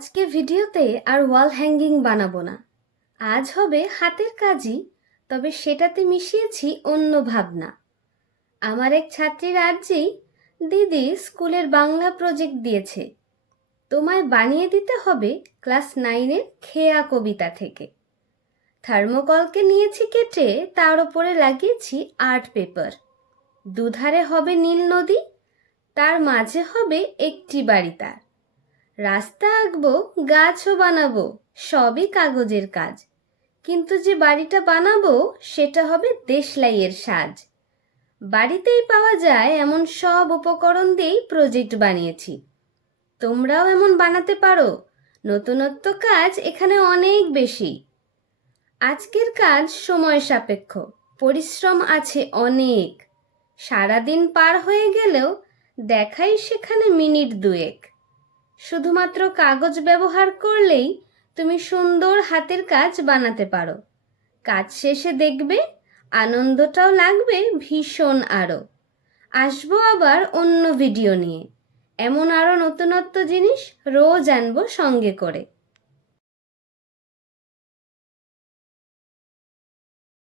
আজকে ভিডিওতে আর wall hanging বানাবো না। আজ হবে হাতের কাজই, তবে সেটাতে মিশিয়েছি অন্য ভাবনা। আমার এক ছাত্রীর আর্জি, দিদি স্কুলের বাংলা প্রজেক্ট দিয়েছে। তোমায় বানিয়ে দিতে হবে ক্লাস নাইনের খেয়া কবিতা থেকে। থার্মোকলকে নিয়েছি কেটে তার ওপরে লাগিয়েছি আর্ট পেপার। দুধারে হবে নীল নদী, তার মাঝে হবে একটি বাড়ি তার। রাস্তা আঁকবো, গাছও বানাবো, সবই কাগজের কাজ। কিন্তু যে বাড়িটা বানাবো, সেটা হবে দেশলাইয়ের সাজ। বাড়িতেই পাওয়া যায় এমন সব উপকরণ দিয়েই প্রজেক্ট বানিয়েছি। তোমরাও এমন বানাতে পারো। নতুনত্ব কাজ এখানে অনেক বেশি। আজকের কাজ সময় সাপেক্ষ, পরিশ্রম আছে অনেক। সারাদিন পার হয়ে গেলেও দেখাই সেখানে মিনিট দুয়েক। শুধুমাত্র কাগজ ব্যবহার করলেই তুমি সুন্দর হাতের কাজ বানাতে পারো। কাজ শেষে দেখবে আনন্দটাও লাগবে ভীষণ আরও আসব আবার অন্য ভিডিও নিয়ে। এমন আরও নতুনত্ব জিনিস রোজ আনব সঙ্গে করে।